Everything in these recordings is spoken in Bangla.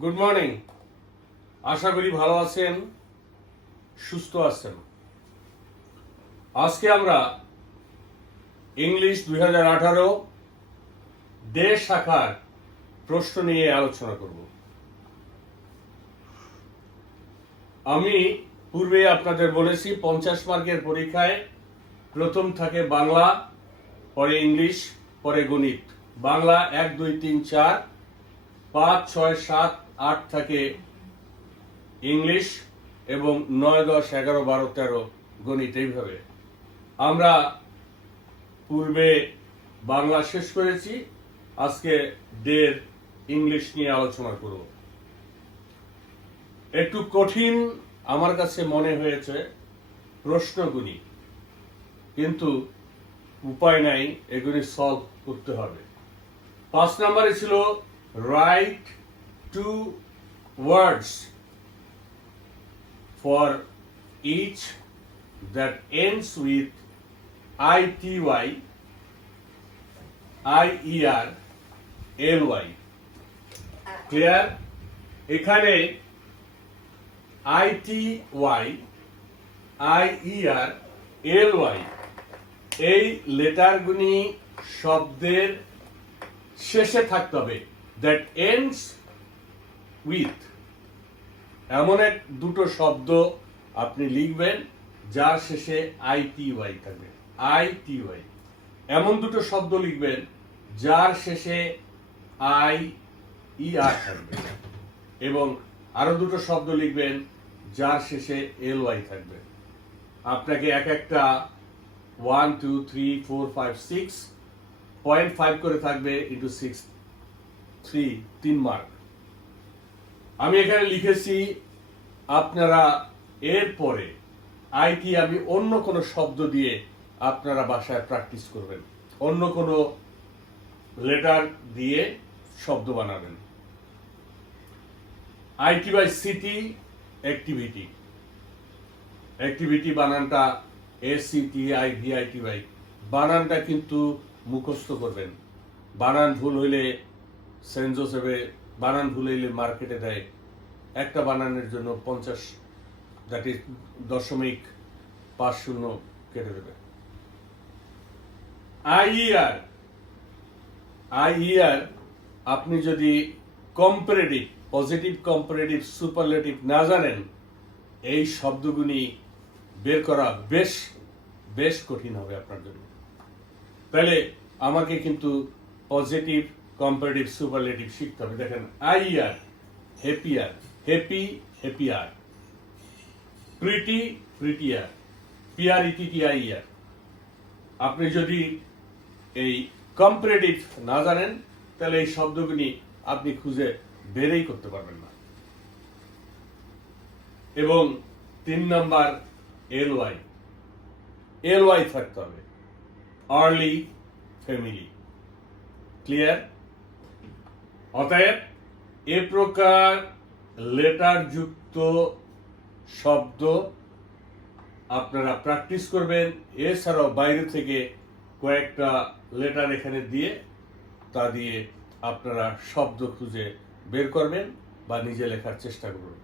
Good morning. আশা করি ভালো আছেন, সুস্থ আছেন। আজকে আমরা ইংলিশ 2018 ডে শাখার প্রশ্ন নিয়ে আলোচনা করব। আমি পূর্বে আপনাদের বলেছি 50 মার্কের পরীক্ষায় প্রথম থাকে বাংলা, পরে ইংলিশ, পরে গণিত। বাংলা 1 2 3 4 5 6 7 8 থাকে ইংলিশ এবং 9 10 11 12 13 গণিত। এইভাবে আমরা পূর্বে বাংলা শেষ করেছি, আজকে ডের ইংলিশ নিয়ে আলোচনা করব। একটু কঠিন আমার কাছে মনে হয়েছে প্রশ্নগুলি, কিন্তু উপায় নাই, এগুলি সলভ করতে হবে। 5 নম্বরে ছিল right 2 words for each that ends with ity, ier, ly. Clear? এখানে ity, ier, ly এই লেটারগুলি শব্দের শেষে থাকতে হবে। দ্যাট এন্ডস উইথ, এমন এক দুটো শব্দ আপনি লিখবেন যার শেষে আইটিওয়াই থাকবে। আইটিওয়াই এমন দুটো শব্দ লিখবেন যার শেষে আই ই আর থাকবে, এবং আরো দুটো শব্দ লিখবেন যার শেষে এল ওয়াই থাকবে। আপনাকে এক একটা 1 2 3 4 5 6.5 করে থাকবে ইন্টু 6 3 মার্ক। আমি এখানে লিখেছি, আপনারা এরপরে আইটি আমি অন্য কোনো শব্দ দিয়ে আপনারা বাসায় প্র্যাকটিস করবেন, অন্য কোনো লেটার দিয়ে শব্দ বানাবেন। IT vice city, activity. Activity বানানটা ACTIVITY, বানানটা কিন্তু মুখস্থ করবেন। বানান ভুল হইলে সেন্ট জোসেফে বানান ভুল হইলে মার্কেটে দেয় একটা বানানের জন্য 50, দ্যাট ইজ 0.50 কেটে দেবে। আইইআর আপনি যদি কম্পারেটিভ, পজিটিভ কম্পারেটিভ, সুপারলেটিভ না জানেন, এই শব্দগুলি বের করা বেশ কঠিন হবে আপনার জন্য। তাহলে আমাকে কিন্তু পজিটিভ, কম্পারেটিভ, সুপারলেটিভ শিখতে হবে। দেখেন, IER happier, happy happier, pretty প্রিটিয়ার, PRETTIER। আপনি যদি এই কম্পারেটিভ না জানেন, তাহলে এই শব্দগুলি আপনি খুঁজে বেরই করতে পারবেন না। এবং 3 নাম্বার LY থাকতে হবে, আর্লি ফ্যামিলি। ক্লিয়ার? অতএব এ প্রকার লেটার যুক্ত শব্দ আপনারা প্র্যাকটিস করবেন। এছাড়াও বাইরে থেকে কয়েকটা লেটার এখানে দিয়ে, তা দিয়ে আপনারা শব্দ খুঁজে বের করবেন বা নিজে লেখার চেষ্টা করবেন।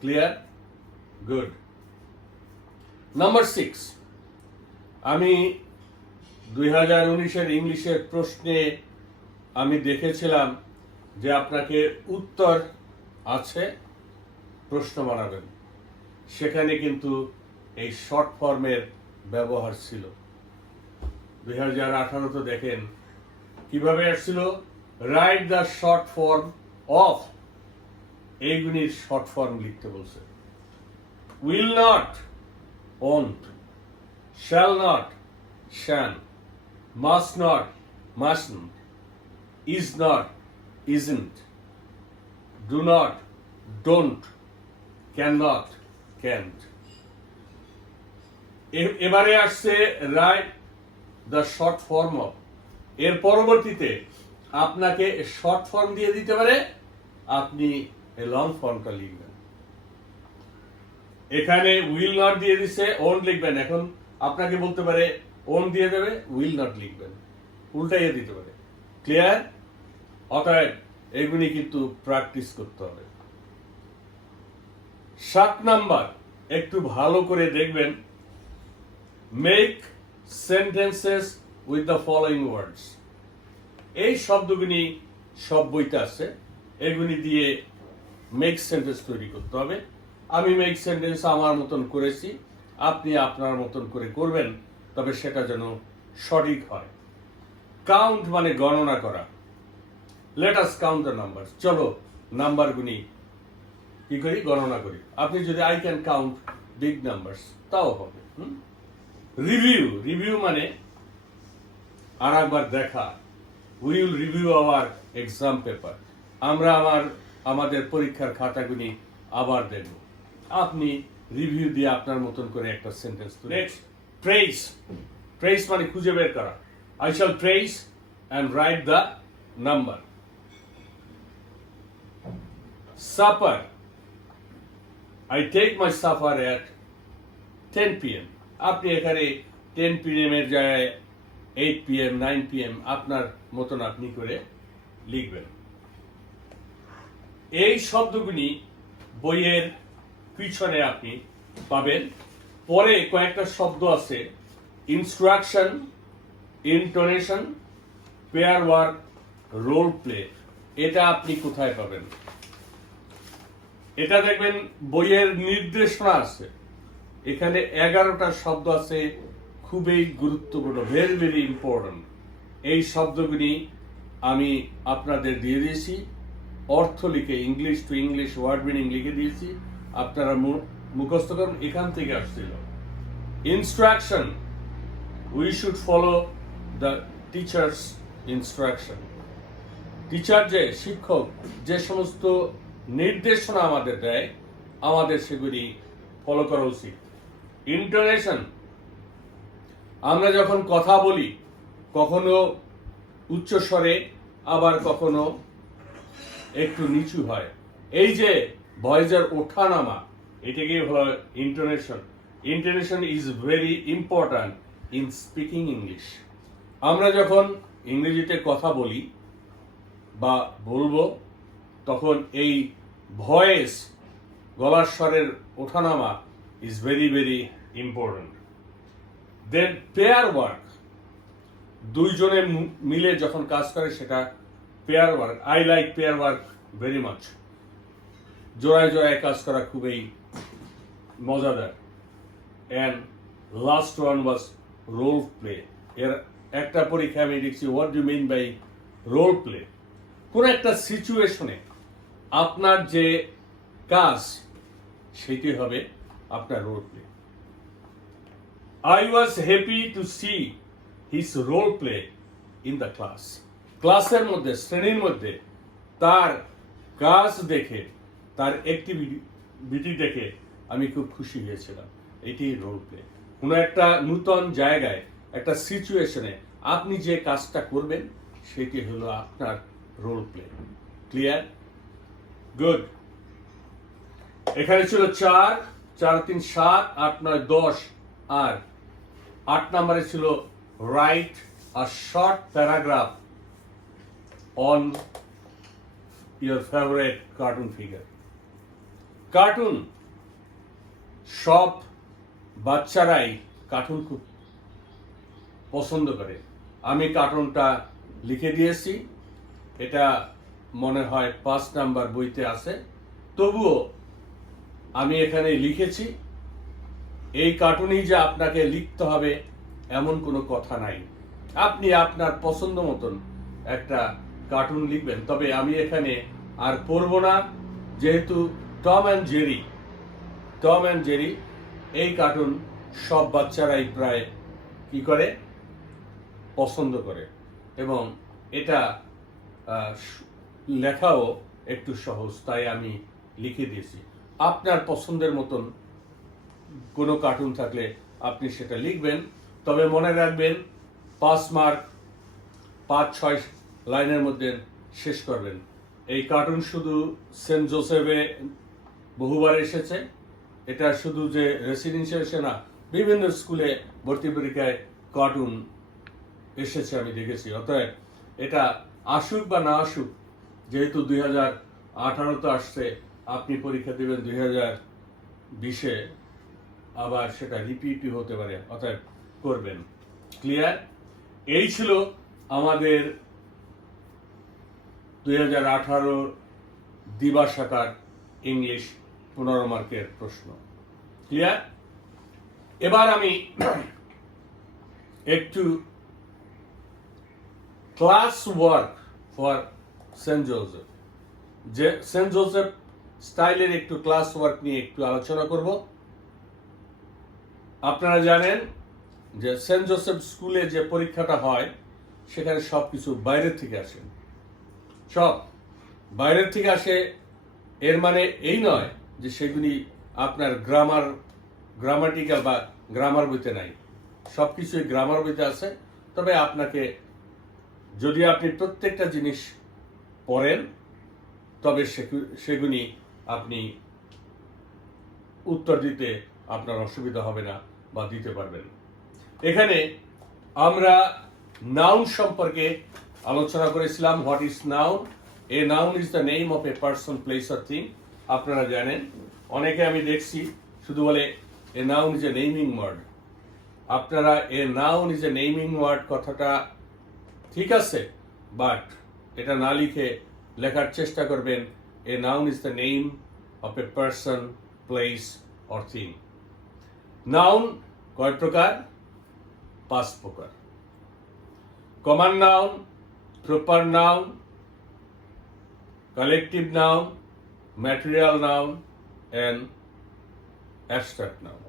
ক্লিয়ার? গুড। নাম্বার 6, আমি 2019-এর ইংলিশের প্রশ্নে আমি দেখেছিলাম যে আপনাকে উত্তর আছে, প্রশ্ন বানাবেন। সেখানে কিন্তু এই শর্ট ফর্মের ব্যবহার ছিল। 2018 তো দেখেন কিভাবে আসছিল, write the short form of, এইগুলির শর্ট ফর্ম লিখতে বলছে। Will not, won't, shall not, shan't, must not, mustn't, is not, isn't, do not, don't, can not, can't. এবারে আসছে write the short form of. এর পরবর্তীতে আপনাকে শর্ট ফর্ম দিয়ে দিতে পারে, আপনি লং ফর্মটা লিখবেন। এখানে উইল নট দিয়ে দিচ্ছে, ওন লিখবেন। এখন আপনাকে বলতে পারে ওন দিয়ে দেবে, উইল নট লিখবেন, উল্টাইয়ে দিতে পারে। ক্লিয়ার? অতএব এগুলি কিন্তু প্র্যাকটিস করতে হবে। 7 নাম্বার, একটু ভালো করে দেখবেন, make sentences with the following ওয়ার্ডস। এই শব্দগুলি সব বইতে আছে, এগুলি দিয়ে মেক সেন্টেন্স তৈরি করতে হবে। আমি মেক সেন্টেন্স আমার মতন করেছি, আপনি আপনার মতন করে করবেন, তবে সেটা যেন সঠিক হয়। কাউন্ট মানে গণনা করা। Let us count the number. চলো নাম্বারগুলি কি করি, গণনা করি। আপনি যদি I can count big numbers, তাও হবে। রিভিউ, রিভিউ মানে আর একবার দেখা। We will review our exam paper. আমরা আমাদের পরীক্ষার খাতাগুলি আবার দেখব। আপনি রিভিউ দিয়ে আপনার মতন করে একটা সেন্টেন্স। Next, trace. ট্রেস মানে খুঁজে বের করা। I shall trace and write the number. Supper. I take my supper at 10 p.m. আপনি এখানে 10 p.m. এর জায়গায় 8 p.m., 9 p.m. আপনার মতন আপনি করে লিখবেন। এই শব্দগুলি বইয়ের পিছনে আপনি পাবেন। পরে কয়েকটা শব্দ আছে, instruction, intonation, pair work, role play. এটা আপনি কোথায় পাবেন? এটা দেখবেন বইয়ের নির্দেশনা আছে, এখানে 11টা শব্দ আছে, খুবই গুরুত্বপূর্ণ, ভেরি ভেরি ইম্পর্টেন্ট। এই শব্দগুলি আমি আপনাদের দিয়ে দিয়েছি, অর্থ লিখে English to English word meaning লিখে দিয়েছি, আপনারা মুখস্থ করুন। এখান থেকে আসছিল instruction, we should follow the teacher's instruction. Teacher যে শিক্ষক যে সমস্ত নির্দেশনা আমাদের দেয়, আমাদের সেগুলি ফলো করা উচিত। ইন্টোনেশন, আমরা যখন কথা বলি কখনো উচ্চ স্বরে, আবার কখনো একটু নিচু হয়। এই যে ভয়েসের ওঠানামা, এটাকে বলা হয় intonation. Intonation is very important in speaking English. আমরা যখন ইংরেজিতে কথা বলি বা বলবো, তখন এই ভয়েস, গলার স্বরের ওঠানামা is very very important. Then pair work, দুইজনে মিলে যখন কাজ করে সেটা pair work. I like pair work very much. জোড়ায় জোড়ায় কাজ করা খুবই মজাদার। And last one was role play. এর একটা পরীক্ষা আমি লিখছি, what do mean by role play? কোন একটা সিচুয়েশনে আপনার যে কাজ, সেটি হবে আপনার role play. I was happy to see his role play in the class. ক্লাসের মধ্যে, শ্রেণীর মধ্যে তার কাজ দেখে, তার অ্যাক্টিভিটি দেখে আমি খুব খুশি হয়েছিলাম। এটি রোল প্লে। কোনো একটা নূতন জায়গায়, একটা সিচুয়েশনে আপনি যে কাজটা করবেন, সেটি হলো আপনার রোল প্লে। ক্লিয়ার? গুড। এখানে ছিল 4, 4, 3, 7, 8, 9, 10, আর 8 নম্বরে ছিল write a short paragraph on your favourite cartoon figure. Cartoon, সব বাচ্চারাই কার্টুন খুব পছন্দ করে। আমি কার্টুনটা লিখে দিয়েছি, এটা মনে হয় 5 নাম্বার বইতে আছে, তবুও আমি এখানে লিখেছি। এই কার্টুনই যে আপনাকে লিখতে হবে এমন কোনো কথা নাই, আপনি আপনার পছন্দ মতন একটা কার্টুন লিখবেন। তবে আমি এখানে আর পড়ব না, যেহেতু টম অ্যান্ড জেরি এই কার্টুন সব বাচ্চারাই প্রায় কি করে, পছন্দ করে, এবং এটা লেখাও একটু সহজ, তাই আমি লিখে দিয়েছি। আপনার পছন্দের মতন কোনো কার্টুন থাকলে আপনি সেটা লিখবেন। তবে মনে রাখবেন 5 মার্ক 5-6 লাইনের মধ্যে শেষ করবেন। এই কার্টুন শুধু সেন্ট জোসেফে বহুবার এসেছে, এটা শুধু যে রেসিডেন্সিয়াল এসে না, বিভিন্ন স্কুলে ভর্তি পরীক্ষায় কার্টুন এসেছে, আমি দেখেছি। অতএব এটা আসুক বা না আসুক, যেহেতু 2018 তো আসছে, আপনি পরীক্ষা দেবেন 2020-এ, আবার সেটা রিপিটই হতে পারে, অর্থাৎ করবেন। ক্লিয়ার? এই ছিল আমাদের 2018 দ্বিবার্ষ শাখার ইংলিশ 15 মার্কের প্রশ্ন। ক্লিয়ার? এবার আমি একটু class work for Saint Joseph, যে সেন্ট জোসেফ স্টাইলের একটু ক্লাস ওয়ার্ক নিয়ে একটু আলোচনা করব। আপনারা জানেন যে সেন্ট জোসেফ স্কুলে যে পরীক্ষাটা হয় সেখানে সবকিছু বাইরের থেকে আসে, সব বাইরের থেকে আসে। এর মানে এই নয় যে সেগুলি আপনার গ্রামাটিক্যাল বা গ্রামার বইতে নাই, সবকিছুই গ্রামার বইতে আছে। তবে আপনাকে, যদি আপনি প্রত্যেকটা জিনিস পড়েন, তবে সেগুলি আপনি উত্তর দিতে আপনার অসুবিধা হবে না বা দিতে পারবেন। এখানে আমরা নাউন সম্পর্কে আলোচনা করেছিলাম। What is noun? A noun is the name of a person, place or thing. আপনারা জানেন, অনেকে আমি দেখছি শুধু বলে a noun is a naming word. আপনারা a noun is a naming word কথাটা ঠিক আছে, বাট এটা না লিখে লেখার চেষ্টা করবেন a noun is the name of a person, place or thing. Noun কয় প্রকার? 5 প্রকার। Common noun, proper noun, collective noun, material noun and abstract noun.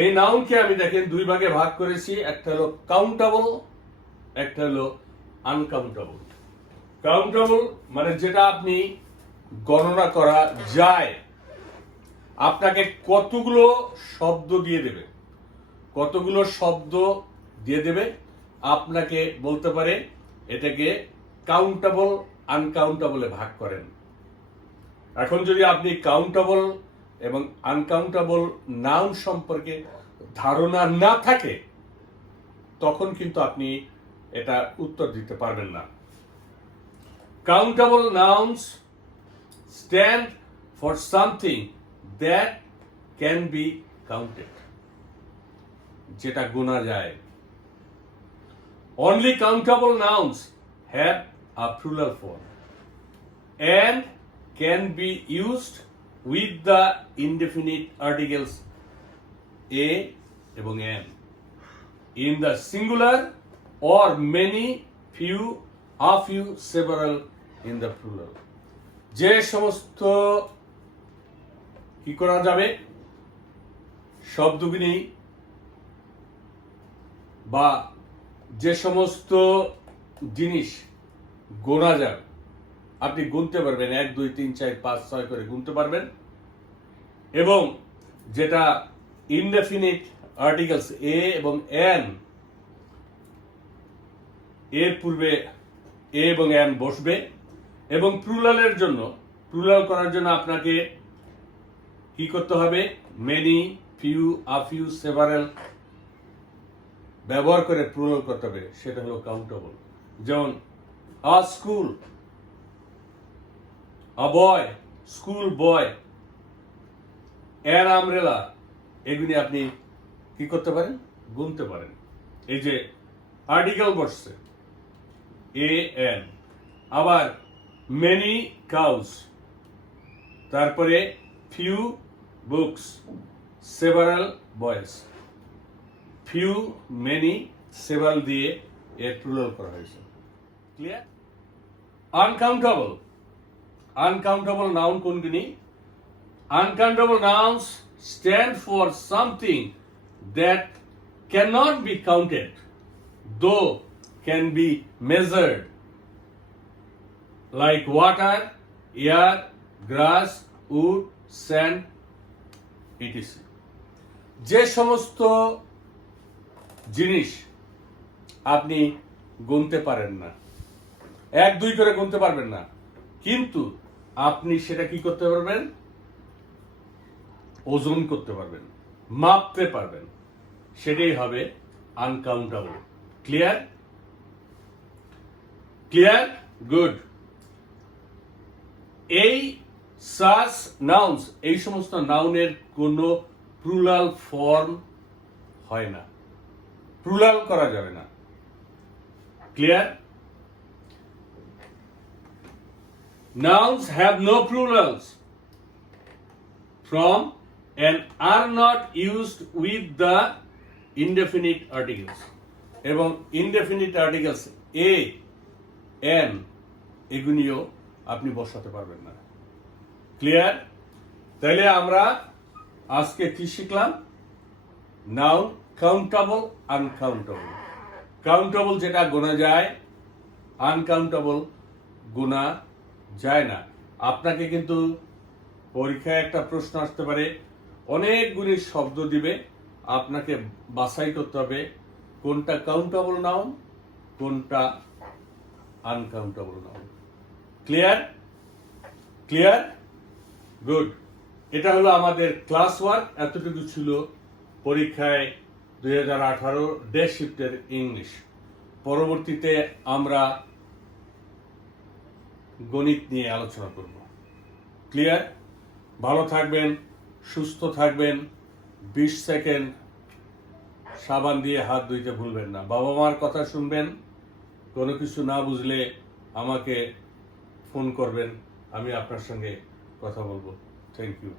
এই নাউনকে আমি দেখেন 2 ভাগে ভাগ করেছি। একটা হলো কাউন্টেবল, একটা হলো আনকাউন্টেবল। কাউন্টেবল মানে যেটা আপনি গণনা করা যায়। আপনাকে কতগুলো শব্দ দিয়ে দেবে, কতগুলো শব্দ দিয়ে দেবে, আপনাকে বলতে পারে এটাকে কাউন্টেবল আনকাউন্টেবলে ভাগ করেন। এখন যদি আপনি কাউন্টেবল এবং আনকাউন্টেবল নাউন সম্পর্কে ধারণা না থাকে, তখন কিন্তু আপনি এটা উত্তর দিতে পারবেন না। Countable nouns stand for something that can be counted, যেটা গোনা যায়। Only countable nouns have a plural form and can be used with the indefinite articles a এবং am in the singular or many, few, a few, several in the plural. যে সমস্ত কি করা যাবে, শব্দগুলি বা যে সমস্ত জিনিস গোনা যাবে, আপনি গুনতে পারবেন, 1 2 3 4 5 6 করে গুনতে পারবেন। এবং যেটা ইনডেফিনিট আর্টিকেলস এ এবং এন, এর পূর্বে এ এবং এন বসবে। এবং প্লুরালের জন্য, প্লুরাল করার জন্য আপনাকে কি করতে হবে? Many, few, a few, several ব্যবহার করে প্লুরাল করতে হবে, সেটা হলো কাউন্টেবল। যেমন a school, a boy, school boy, an umbrella, এগুলি আপনি কি করতে পারেন? গুনতে পারেন। এই যে আর্টিকেল বসছে এ এন, আবার মেনি কাউস, তারপরে ফিউ বুকস, সেভারাল বয়েস, ফিউ, মেনি, সেভারাল দিয়ে এর প্লুরাল করা হয়েছে। ক্লিয়ার? আনকাউন্টেবল, আনকাউন্টেবল নাউন কোনগুলি? Uncountable nouns stand for something that cannot be counted, though can be measured, like water, air, grass, wood, sand, etc. যে সমস্ত জিনিস আপনি গুনতে পারেন না, 1 2 করে গুনতে পারবেন না, কিন্তু আপনি সেটা কি করতে পারবেন? ওজন করতে পারবেন, মাপতে পারবেন, সেটাই হবে আনকাউন্টেবল। ক্লিয়ার? ক্লিয়ার? গুড। এই সাস নাউন্স, এই সমস্ত নাউনের কোনো প্লুরাল ফর্ম হয় না, প্লুরাল করা যাবে না। Clear? Nouns have no plurals from and are not used with the indefinite articles. এবং indefinite articles a, n এগুলিও আপনি বসাতে পারবেন না। ক্লিয়ার? তাহলে আমরা আজকে কি শিখলাম? Noun countable, uncountable. কাউন্টেবল যেটা গোনা যায়, আনকাউন্টেবল গোনা যায় না। আপনাকে কিন্তু পরীক্ষায় একটা প্রশ্ন আসতে পারে, অনেকগুলি শব্দ দিবে, আপনাকে বাছাই করতে হবে কোনটা কাউন্টেবল নাউন, কোনটা uncountable noun. Clear? Clear? Good. এটা হলো আমাদের ক্লাস ওয়ার্ক। এতটুকু ছিল পরীক্ষায় 2018 ডে শিফটের ইংলিশ। পরবর্তীতে আমরা গণিত নিয়ে আলোচনা করব। ক্লিয়ার? ভালো থাকবেন, সুস্থ থাকবেন। 20 সেকেন্ড সাবান দিয়ে হাত ধুইতে ভুলবেন না। বাবা মার কথা শুনবেন। কোনো কিছু না বুঝলে আমাকে ফোন করবেন, আমি আপনার সঙ্গে কথা বলবো। Thank you.